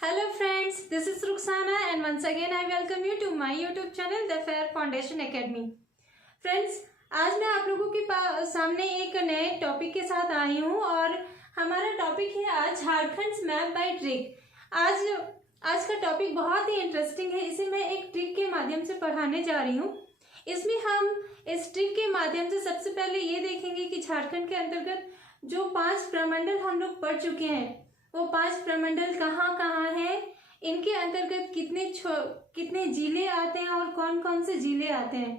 Hello friends, this is Ruxana and once again I welcome you to my YouTube channel The Fair Foundation Academy. Friends, आज मैं आप लोगों के सामने एक नए टॉपिक के साथ आई हूँ और हमारा टॉपिक है आज झारखंड मैप बाय ट्रिक। आज का टॉपिक बहुत ही इंटरेस्टिंग है। इसे मैं एक ट्रिक के माध्यम से पढ़ाने जा रही हूँ। इसमें हम इस ट्रिक के माध्यम से सबसे पहले ये देखेंगे कि झारखंड के अंतर्गत जो 5 प्रमंडल हम लोग पढ़ चुके हैं वो 5 प्रमंडल कहाँ कहाँ हैं, इनके अंतर्गत कितने जिले आते हैं और कौन कौन से जिले आते हैं।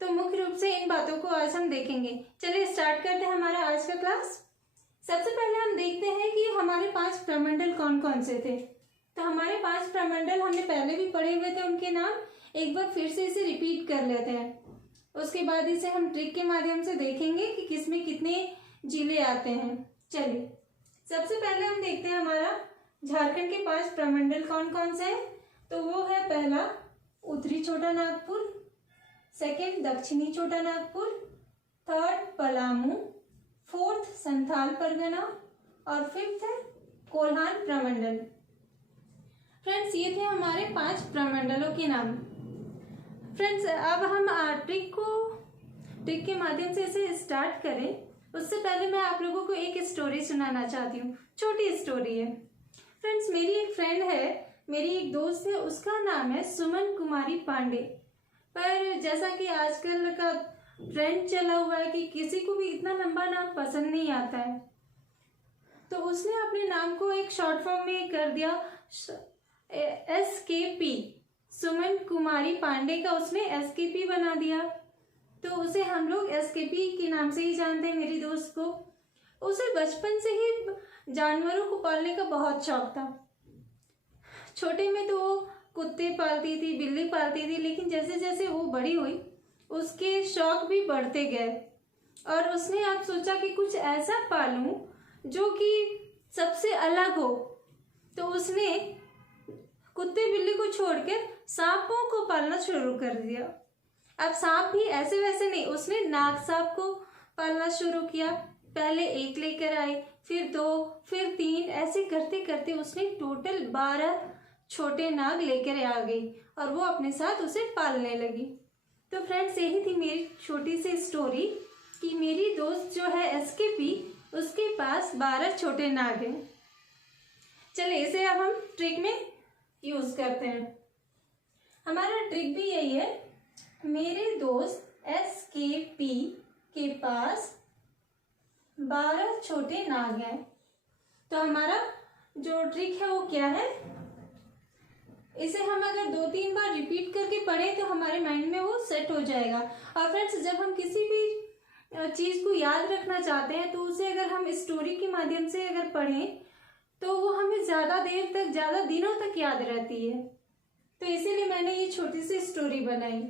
तो मुख्य रूप से इन बातों को आज हम देखेंगे। चलिए स्टार्ट करते हैं हमारा आज का क्लास। सबसे पहले हम देखते हैं कि हमारे 5 प्रमंडल कौन कौन से थे। तो हमारे 5 प्रमंडल हमने पहले भी पढ़े हुए थे, उनके नाम एक बार फिर से इसे रिपीट कर लेते हैं। उसके बाद इसे हम ट्रिक के माध्यम से देखेंगे कि किसमें कितने जिले आते हैं। चलिए सबसे पहले हम देखते हैं हमारा झारखंड के 5 प्रमंडल कौन कौन से हैं। तो वो है पहला उत्तरी छोटा नागपुर, सेकंड दक्षिणी छोटा नागपुर, थर्ड पलामू, फोर्थ संथाल परगना और फिफ्थ है कोल्हान प्रमंडल। फ्रेंड्स, ये थे हमारे 5 प्रमंडलों के नाम। फ्रेंड्स, अब हम ट्रिक के माध्यम से इसे स्टार्ट करें उससे पहले मैं आप लोगों को एक स्टोरी सुनाना चाहती हूँ। छोटी स्टोरी है। फ्रेंड्स, मेरी एक फ्रेंड है, मेरी एक दोस्त है, उसका नाम है सुमन कुमारी पांडे। पर जैसा कि आजकल का ट्रेंड चला हुआ है कि किसी को भी इतना लंबा नाम पसंद नहीं आता है, तो उसने अपने नाम को एक शॉर्ट फॉर्म में कर दिया SKP। सुमन कुमारी पांडे का उसने SKP बना दिया, तो उसे हम लोग SKP के नाम से ही जानते हैं। मेरी दोस्त को उसे बचपन से ही जानवरों को पालने का बहुत शौक था। छोटे में तो वो कुत्ते पालती थी, बिल्ली पालती थी, लेकिन जैसे जैसे वो बड़ी हुई उसके शौक भी बढ़ते गए और उसने अब सोचा कि कुछ ऐसा पालूं जो कि सबसे अलग हो। तो उसने कुत्ते बिल्ली को छोड़कर सांपों को पालना शुरू कर दिया। अब सांप भी ऐसे वैसे नहीं, उसने नाग सांप को पालना शुरू किया। पहले 1 लेकर आई, फिर 2, फिर 3, ऐसे करते करते उसने टोटल 12 छोटे नाग लेकर आ गई और वो अपने साथ उसे पालने लगी। तो फ्रेंड्स, यही थी मेरी छोटी सी स्टोरी कि मेरी दोस्त जो है SKP, उसके पास 12 छोटे नाग हैं। चलिए इसे अब हम ट्रिक में यूज करते हैं। हमारा ट्रिक भी यही है, मेरे दोस्त SKP के पास 12 छोटे नाग हैं। तो हमारा जो ट्रिक है वो क्या है, इसे हम अगर 2-3 बार रिपीट करके पढ़ें तो हमारे माइंड में वो सेट हो जाएगा। और फ्रेंड्स, जब हम किसी भी चीज़ को याद रखना चाहते हैं तो उसे अगर हम स्टोरी के माध्यम से अगर पढ़ें तो वो हमें ज़्यादा देर तक, ज़्यादा दिनों तक याद रहती है। तो इसीलिए मैंने ये छोटी सी स्टोरी बनाई।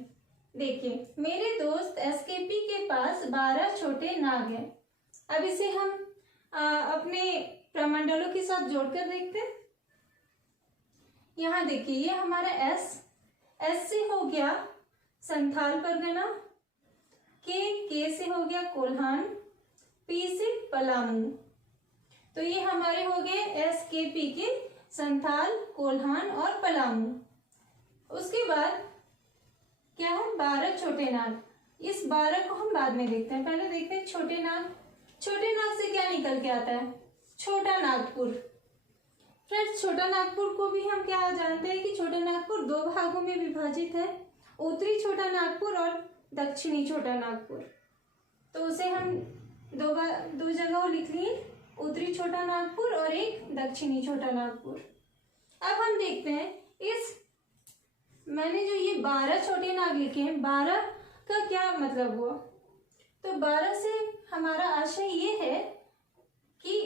देखिए, मेरे दोस्त SKP के पास 12 छोटे नाग हैं। अब इसे हम अपने प्रमंडलों के साथ जोड़कर देखते हैं। यहाँ देखिए, ये हमारा S से हो गया संथाल परगना, K से हो गया कोल्हान, P से पलामू। तो ये हमारे हो गए SKP के संथाल, कोल्हान और पलामू। उसके बाद क्या है, 12 छोटे नाग। इस 12 को हम बाद में देखते हैं, पहले देखते हैं छोटे नाग। छोटे नाग से क्या निकल के आता है, छोटा नागपुर। फ्रेंड्स, छोटा नागपुर को भी हम क्या जानते हैं कि छोटा नागपुर 2 भागों में विभाजित है, उत्तरी छोटा नागपुर और दक्षिणी छोटा नागपुर। तो उसे हम दो जगह लिख लिए, उत्तरी छोटा नागपुर और एक दक्षिणी छोटा नागपुर। अब हम देखते हैं इस मैंने जो ये 12 छोटे नाग लिखे हैं, 12 का क्या मतलब हुआ। तो 12 से हमारा आशय ये है कि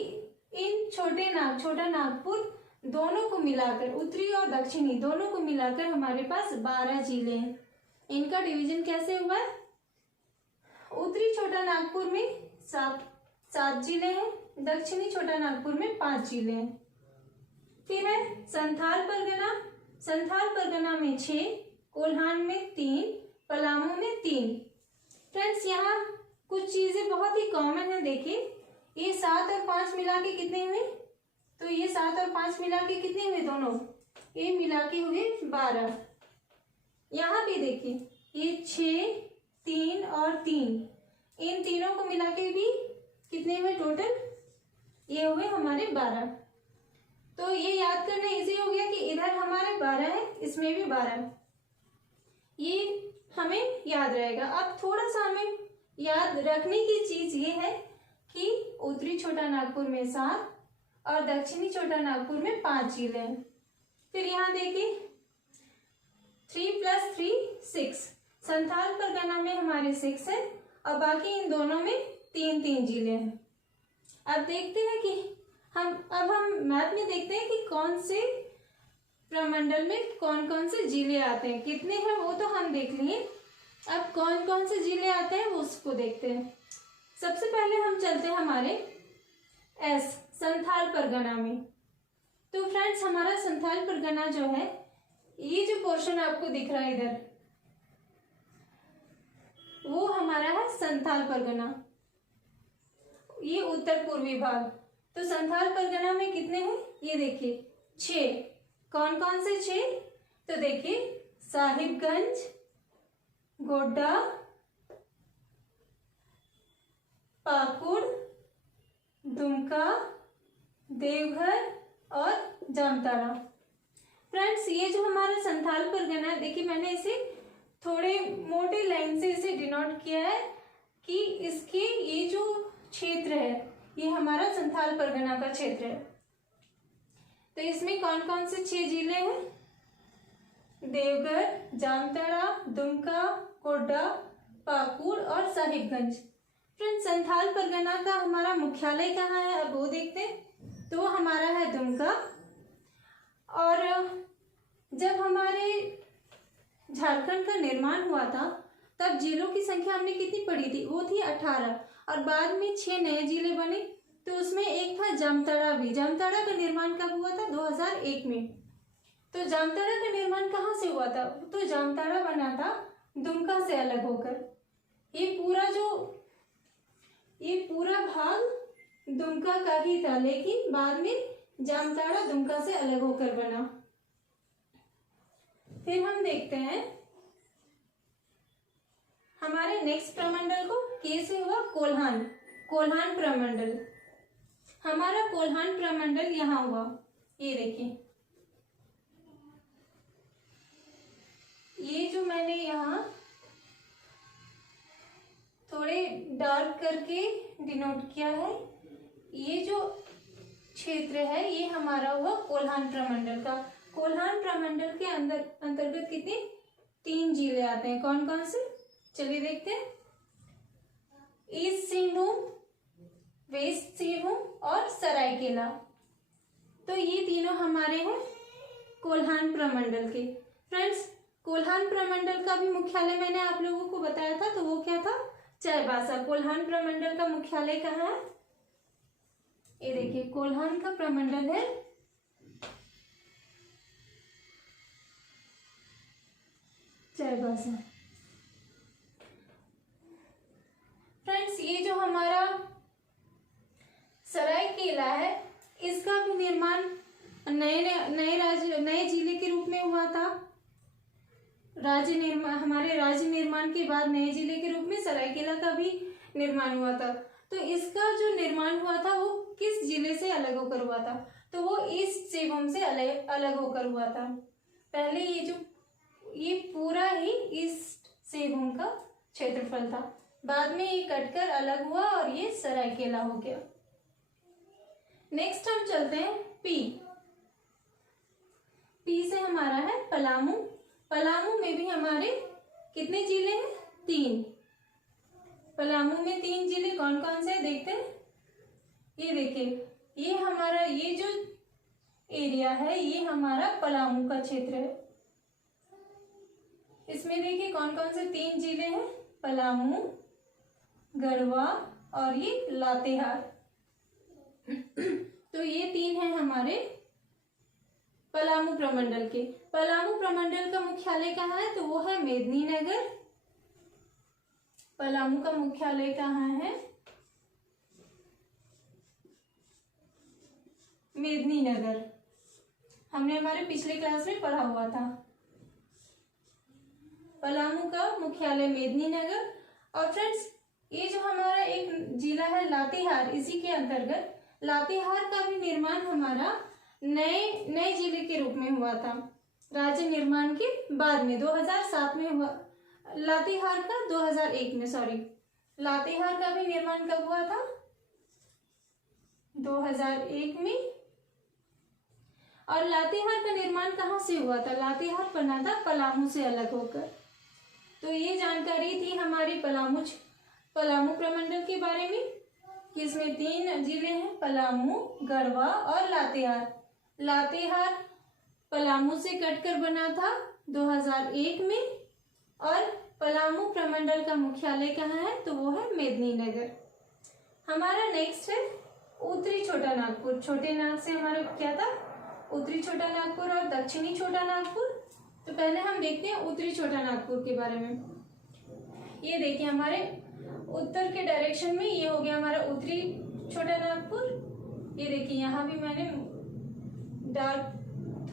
इन छोटा नागपुर दोनों को मिलाकर, उत्तरी और दक्षिणी दोनों को मिलाकर हमारे पास 12 जिले हैं। इनका डिवीजन कैसे हुआ है, उत्तरी छोटा नागपुर में 7 जिले हैं, दक्षिणी छोटा नागपुर में 5 जिले हैं। फिर है संथाल परगना में 6, कोल्हान में 3, पलामू में 3। फ्रेंड्स, यहाँ कुछ चीजें बहुत ही कॉमन है। देखिए, ये 7 और 5 मिला के कितने हुए, तो ये 7 और 5 मिला के कितने हुए दोनों, ये मिला के हुए 12। यहाँ पे देखिए ये 6, 3 और 3, इन तीनों को मिला के भी कितने हुए टोटल, ये हुए हमारे 12। तो ये याद करना इजी हो गया कि इधर हमारे 12 है, इसमें भी 12, ये हमें याद रहेगा। अब थोड़ा सा हमें याद रखने की चीज ये है कि उत्तरी छोटा नागपुर में 7 और दक्षिणी छोटा नागपुर में 5 जिले हैं। फिर यहाँ देखिए 3 + 3 6, संथाल परगना में हमारे 6 है और बाकी इन दोनों में 3-3 जिले हैं। अब देखते हैं कि हम मैप में देखते हैं कि कौन से प्रमंडल में कौन कौन से जिले आते हैं, कितने हैं वो तो हम देख लिए। अब कौन कौन से जिले आते हैं वो उसको देखते हैं। सबसे पहले हम चलते हैं हमारे एस संथाल परगना में। तो फ्रेंड्स हमारा संथाल परगना जो है, ये जो पोर्शन आपको दिख रहा है इधर, वो हमारा है संथाल परगना, ये उत्तर पूर्वी भाग। तो संथाल परगना में कितने हैं, ये देखिए 6। कौन कौन से 6, तो देखिए साहिबगंज, गोड्डा, पाकुड़, दुमका, देवघर और जामताड़ा। फ्रेंड्स ये जो हमारा संथाल परगना है, देखिए मैंने इसे थोड़े मोटे लाइन से इसे डिनोट किया है कि इसके ये जो क्षेत्र है ये हमारा संथाल परगना का क्षेत्र है। तो इसमें कौन कौन से 6 जिले हैं, देवघर, जामताड़ा, दुमका, गोड्डा, पाकुड़ और साहिबगंज। फ्रेंड्स संथाल परगना का हमारा मुख्यालय कहाँ है, अब वो देखते हैं। तो हमारा है दुमका। और जब हमारे झारखंड का निर्माण हुआ था तब जिलों की संख्या हमने कितनी पढ़ी थी, वो थी 18 और बाद में 6 नए जिले बने। तो उसमें एक था जामताड़ा भी। जामताड़ा का निर्माण कब हुआ था, 2001 में। तो जामताड़ा का निर्माण कहाँ से हुआ था, तो जामताड़ा बना था दुमका से अलग होकर। ये पूरा भाग दुमका का ही था, लेकिन बाद में जामताड़ा दुमका से अलग होकर बना। फिर हम देखते हैं हमारे नेक्स्ट प्रमंडल को, के से हुआ कोल्हान, कोल्हान प्रमंडल। हमारा कोल्हान प्रमंडल यहाँ हुआ, ये देखिए, ये जो मैंने यहाँ थोड़े डार्क करके डिनोट किया है, ये जो क्षेत्र है ये हमारा हुआ कोल्हान प्रमंडल का। कोल्हान प्रमंडल के अंतर्गत कितने, 3 जिले आते हैं। कौन कौन से, चलिए देखते हैं। ईस्ट सिंहभूम, वेस्ट सिंहभूम और सरायकेला। तो ये तीनों हमारे हैं कोल्हान प्रमंडल के। फ्रेंड्स कोल्हान प्रमंडल का भी मुख्यालय मैंने आप लोगों को बताया था, तो वो क्या था, चाईबासा। कोल्हान प्रमंडल का मुख्यालय कहाँ है, ये देखिए कोल्हान का प्रमंडल है चाईबासा। फ्रेंड्स ये जो हमारा सरायकेला है, इसका भी निर्माण नए जिले के रूप में हुआ था। हमारे राज्य निर्माण के बाद नए जिले के रूप में सरायकेला का भी निर्माण हुआ था। तो इसका जो निर्माण हुआ था वो किस जिले से अलग होकर हुआ था, तो वो ईस्ट सिंहभूम से अलग होकर हुआ था। पहले ये पूरा ही ईस्ट सिंहभूम का क्षेत्रफल था, बाद में ये कटकर अलग हुआ और ये सरायकेला हो गया। नेक्स्ट हम चलते हैं पी से हमारा है पलामू। पलामू में भी हमारे कितने जिले हैं, 3। पलामू में 3 जिले कौन कौन से देखते हैं। ये देखिए ये हमारा ये जो एरिया है ये हमारा पलामू का क्षेत्र है। इसमें देखिए कौन कौन से 3 जिले हैं, पलामू, गढ़वा और ये लातेहार। तो ये 3 हैं हमारे पलामू प्रमंडल के। पलामू प्रमंडल का मुख्यालय कहाँ है, तो वो है मेदिनीनगर। पलामू का मुख्यालय कहाँ है, मेदिनीनगर, हमने हमारे पिछले क्लास में पढ़ा हुआ था। पलामू का मुख्यालय मेदिनीनगर। और फ्रेंड्स ये जो हमारा एक जिला है लातेहार, इसी के अंतर्गत लातेहार का भी निर्माण हमारा नए जिले के रूप में हुआ था। राज्य निर्माण के बाद में 2007 में हुआ। लातेहार का 2001 में, सॉरी, लातेहार का भी निर्माण कब हुआ था? 2001 में। और लातेहार का निर्माण कहाँ से हुआ था? लातेहार बना था पलामू से अलग होकर। तो ये जानकारी थी हमारी पलामू प्रमंडल के बारे में कि इसमें 3 जिले हैं, पलामू, गढ़वा और लातेहार। लातेहार पलामू से कटकर बना था 2001 में। और पलामू प्रमंडल का मुख्यालय कहाँ है? तो वो है मेदिनीनगर। हमारा नेक्स्ट है उत्तरी छोटा नागपुर। छोटे नाग से हमारा क्या था? उत्तरी छोटा नागपुर और दक्षिणी छोटा नागपुर। तो पहले हम देखते हैं उत्तरी छोटा नागपुर के बारे में। ये देखिए हमारे उत्तर के डायरेक्शन में ये हो गया हमारा उत्तरी छोटा नागपुर। ये देखिए यहाँ भी मैंने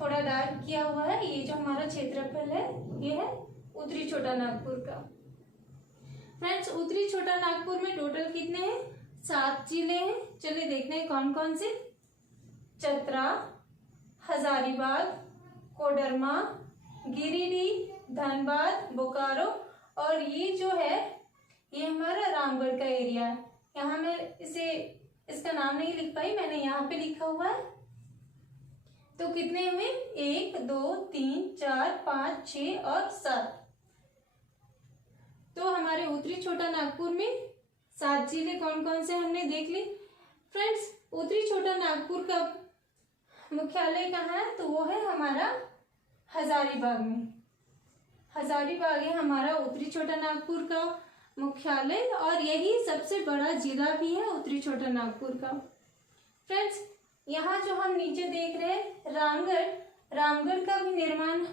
थोड़ा डार्क किया हुआ है। ये जो हमारा क्षेत्रफल है ये है उत्तरी छोटा नागपुर का। फ्रेंड्स उत्तरी छोटा नागपुर में टोटल कितने हैं? 7 जिले हैं। चलिए देखते हैं कौन कौन से। चतरा, हजारीबाग, कोडरमा, गिरिडीह, धनबाद, बोकारो और ये जो है ये हमारा रामगढ़ का एरिया है। यहाँ मैं इसका नाम नहीं लिख पाई, मैंने यहाँ पे लिखा हुआ है। तो कितने हुए? 1 2 3 4 5 6 और 7। तो हमारे उत्तरी छोटा नागपुर में 7 जिले कौन कौन से हमने देख ली। फ्रेंड्स उत्तरी छोटा नागपुर का मुख्यालय कहाँ है? तो वो है हमारा हजारीबाग में। हजारीबाग है हमारा उत्तरी छोटा नागपुर का मुख्यालय और यही सबसे बड़ा जिला भी है उत्तरी छोटा नागपुर का। फ्रेंड्स यहाँ जो हम नीचे देख रहे हैं रामगढ़ का भी निर्माण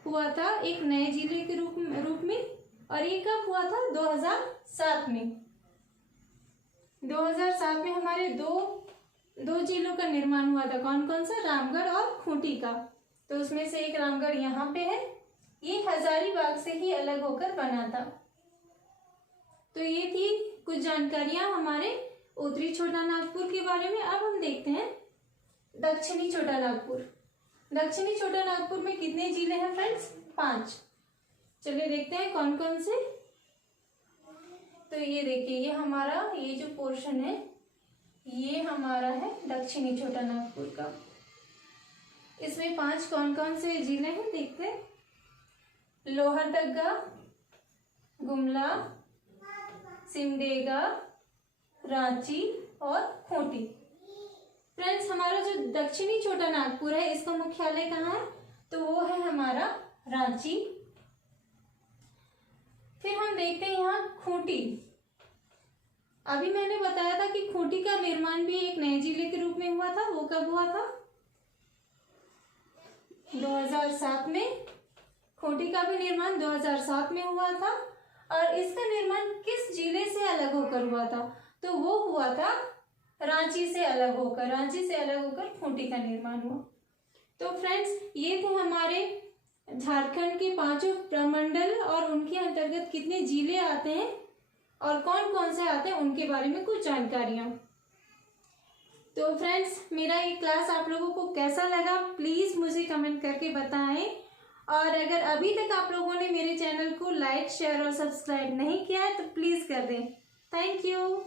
हुआ था एक नए जिले के रूप में। और ये कब हुआ था? 2007 में। 2007 में हमारे दो जिलों का निर्माण हुआ था। कौन कौन सा? रामगढ़ और खूंटी का। तो उसमें से एक रामगढ़ यहाँ पे है। ये हजारीबाग से ही अलग होकर बना था। तो ये थी कुछ जानकारियां हमारे उत्तरी छोटा नागपुर के बारे में। अब हम देखते हैं दक्षिणी छोटा नागपुर। दक्षिणी छोटा नागपुर में कितने जिले हैं फ्रेंड्स? 5। चलिए देखते हैं कौन कौन से। तो ये देखिए ये हमारा ये जो पोर्शन है ये हमारा है दक्षिणी छोटा नागपुर का। इसमें 5 कौन कौन से जिले हैं देखते हैं। लोहरदगा, गुमला, सिमडेगा, रांची और खूंटी। फ्रेंड्स हमारा जो दक्षिणी छोटा नागपुर है इसका मुख्यालय कहाँ है? तो वो है हमारा रांची। फिर हम देखते हैं यहाँ खूंटी। अभी मैंने बताया था कि खूंटी का निर्माण भी एक नए जिले के रूप में हुआ था। वो कब हुआ था? 2007 में। खूंटी का भी निर्माण 2007 में हुआ था। और इसका निर्माण किस जिले से अलग होकर हुआ था? तो वो हुआ था रांची से अलग होकर खूंटी का निर्माण हुआ। तो फ्रेंड्स ये थे हमारे झारखंड के 5 प्रमंडल और उनके अंतर्गत कितने जिले आते हैं और कौन कौन से आते हैं उनके बारे में कुछ जानकारियां। तो फ्रेंड्स मेरा ये क्लास आप लोगों को कैसा लगा प्लीज मुझे कमेंट करके बताएं। और अगर अभी तक आप लोगों ने मेरे चैनल को लाइक, शेयर और सब्सक्राइब नहीं किया है तो प्लीज कर दें। Thank you.